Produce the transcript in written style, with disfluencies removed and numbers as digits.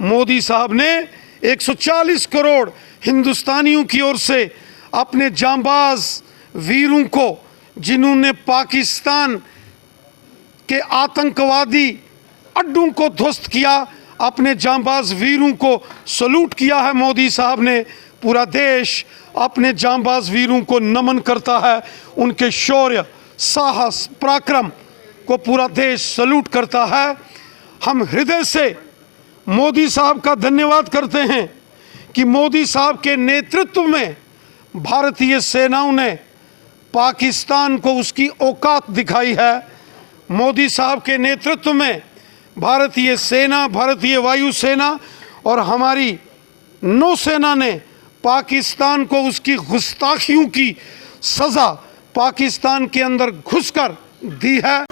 मोदी साहब ने 140 करोड़ हिंदुस्तानियों की ओर से अपने जांबाज वीरों को, जिन्होंने पाकिस्तान के आतंकवादी अड्डों को ध्वस्त किया, अपने जांबाज वीरों को सलूट किया है मोदी साहब ने। पूरा देश अपने जांबाज वीरों को नमन करता है, उनके शौर्य, साहस, पराक्रम को पूरा देश सलूट करता है। हम हृदय से मोदी साहब का धन्यवाद करते हैं कि मोदी साहब के नेतृत्व में भारतीय सेनाओं ने पाकिस्तान को उसकी औकात दिखाई है। मोदी साहब के नेतृत्व में भारतीय सेना, भारतीय वायुसेना और हमारी नौसेना ने पाकिस्तान को उसकी गुस्ताखियों की सज़ा पाकिस्तान के अंदर घुसकर दी है।